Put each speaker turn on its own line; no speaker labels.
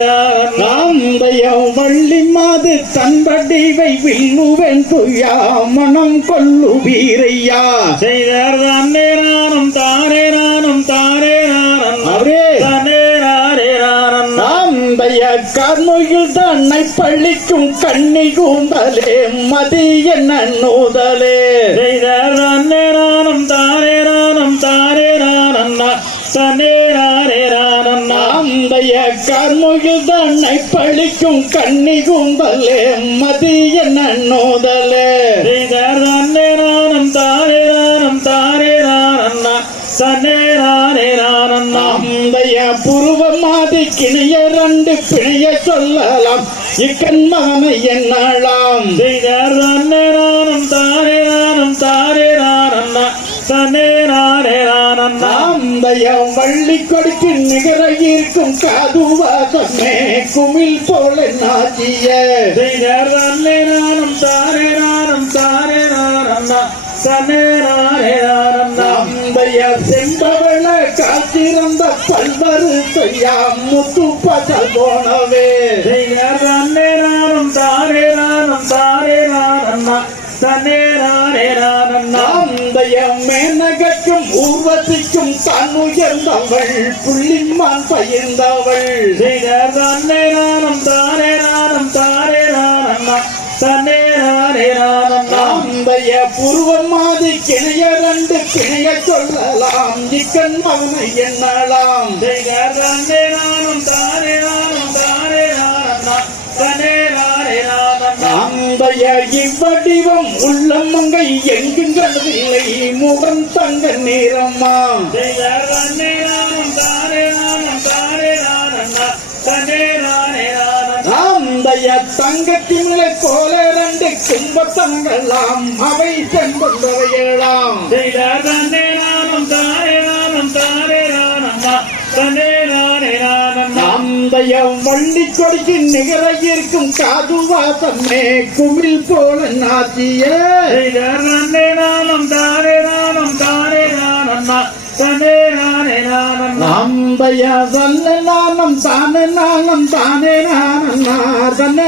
காந்தயம் வள்ளி மாது தன்படிவை வில்லுவன் துயா மனம் கொல்லு வீரையா.
செய்தார் தானே நானும் தானே நானும் தானே நானும்
அவரே.
தானே நானே நானும்
காந்தைய கர்முகில் தன்னை பள்ளிக்கும் கண்ணி கூந்தலே மதிய நன்னூதலே காந்தைய கர்முகில் தன்னை பழிக்கும் கண்ணி கூந்தலே மதிய நன்னூதலே
நானும் தானே நானே நானும்
காந்தைய புருவ மாதி கிணைய ரெண்டு பிணைய சொல்லலாம். இக்கண் மகனை எண்ணலாம்
நானே
காந்தைய வள்ளி கொடுக்கு நிகர இருக்கும் காதுவாசமே குமிழ் போல நாச்சிய.
செய்தார் தானே நானும் தானே நானும் தானே நானும் தானே நானே நானும்
காந்தைய செம்பவள காத்திருந்த பல்வரு செய்யா முத்து பசல் போனவே
செய்தார் தானே நானும் தானே நானும் தானே நானும் நானும்
காந்தைய மேனகக்கும் ஊர்வசிக்கும் தான் உயர்ந்தவள் புள்ளிமான் பயிர்ந்தவள்.
செய்தார் தானே நானும் தானே நானும் தானே நானும் தானே நானே நானும்
காந்தைய புருவமாதி கிணைய ரெண்டு கிணைய சொல்லலாம் இக்கண் மகனை எண்ணலாம்.
செய்தார்
காந்தைய இவ்வடிவம் உள்ளமங்கை எங்குங்கவில்லை முகம் தங்க நேரம்மா.
செய்தார் தானே நானும் தானே நானும் தானே நானும் தானே
போல ரெண்டு கும்பத்தங்களாம் அவை அந்தைய வள்ளி கொடிக்கு நிகர இருக்கும் காது வாசமே குமிழ் போல
நாச்சியே நன்னே நானம் தானே நானம் தானே நானம்மா தனே நானே நானம்
அம்பைய தன்ன நானம் தானே நானம் தானே நானம்மா தன்ன